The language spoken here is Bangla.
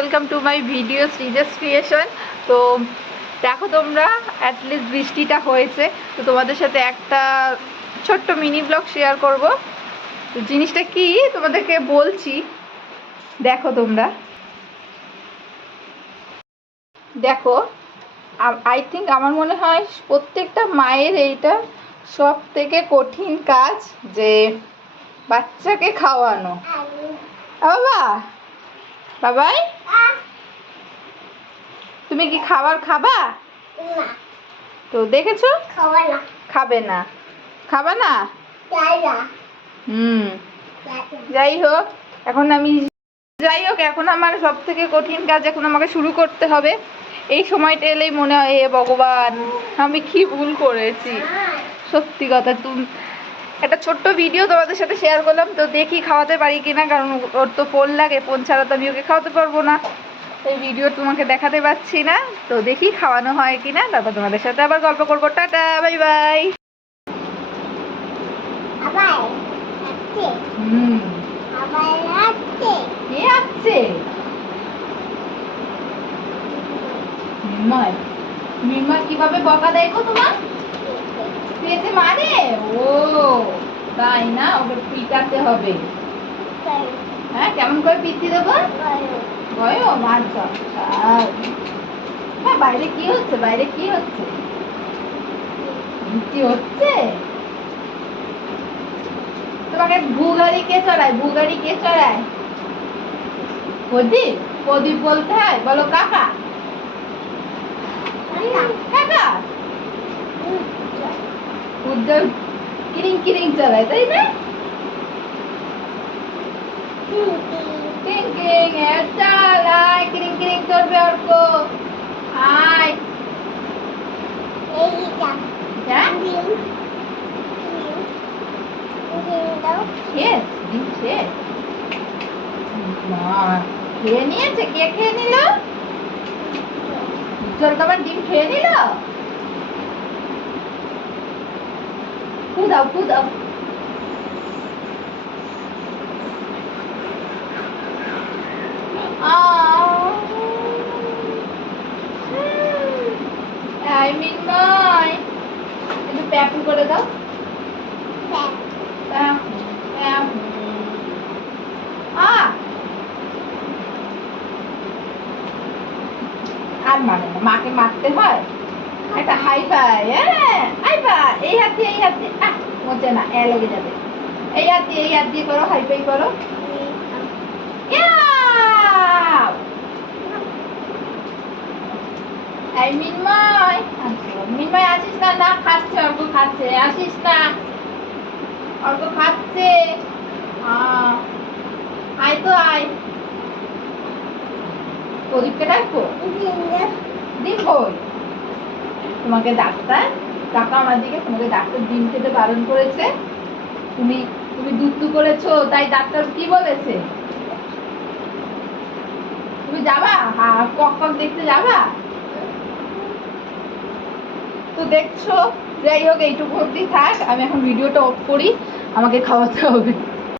Welcome to my video Sreeja's creation. তো দেখো তোমরা অ্যাটলিস্ট বৃষ্টিটা হয়েছে, তো তোমাদের সাথে একটা ছোট্ট মিনি ব্লগ শেয়ার করব। তো জিনিসটা কি তোমাদেরকে বলছি, দেখো তোমরা দেখো। আই থিঙ্ক আমার মনে হয় প্রত্যেকটা মায়ের এইটা সব থেকে কঠিন কাজ, যে বাচ্চাকে খাওয়ানো। বাবা বাবাই, তুমি কি খাবার খাবা? তো দেখেছো, খাবে না, খাবা না। যাই হোক, এখন আমার সব থেকে কঠিন কাজ এখন আমাকে শুরু করতে হবে। এই সময়টা এলেই মনে হয় এ ভগবান, আমি কি ভুল করেছি। সত্যি কথা, তুমি একটা ছোট্ট ভিডিও তোমাদের সাথে শেয়ার করলাম, তো দেখি খাওয়াতে পারি কিনা, কারণ ওর তো ফোন লাগে, ফোন ছাড়া তো আমি ওকে খাওয়াতে পারবো না। এই ভিডিও তোমাকে দেখাতে পাচ্ছি না, তো দেখি খাওয়ানো হয় কিনা, তারপর তোমাদের সাথে আবার গল্প করবো। Tata, bye bye. কে আসছে? মিনময় কিভাবে বকা দেয় গো তোমার? পেটে মারে? ও তাই না, ওকে পিটাতে হবে। হ্যাঁ, কেমন করে পিটি দেবো? ভয়ও মার। হ্যাঁ, বাইরে কি হচ্ছে? বৃষ্টি হচ্ছে। তোমাকে ভুগাড়ি কে চড়ায়? প্রদীপ বলতে হয়, বলো কাকা। কাকা উজ্জ্বল কিরিং কিরিং চড়ায়, তাই না? কিরিং কিরিং চড়বে অর্ক। আয় খেয়ে নিয়েছে। কে খেয়ে নিল? উজ্জ্বল তোমার ডিম খেয়ে নিল। কুদাও মিনময়, একটু প্যাপ করে দাও। আর মানে না, মাকে মারতে হয়। একটা হাই ফাই, এই হাত দিয়ে মোচে না, লেগে যাবে। এই হাত দিয়ে করো, হাই ফাই করো। মিনময় আসিস না, খাচ্ছে অল্প, খাচ্ছে, আসিস না, অল্প খাচ্ছে। আয় তো আয়। প্রদীপকে ডাকবো? ডিম কই? তোমাকে ডাক্তার, কাকা আমার দিকে, তোমাকে ডাক্তার ডিম খেতে বারণ করেছে। তুমি দুধ করেছো, তাই ডাক্তার কি বলেছে? তুমি যাবা? কক দেখতে যাবা? তো দেখছো, যাই হোক, এইটুকু অব্দি থাক। আমি এখন ভিডিওটা অফ করি, আমাকে খাওয়াতে হবে।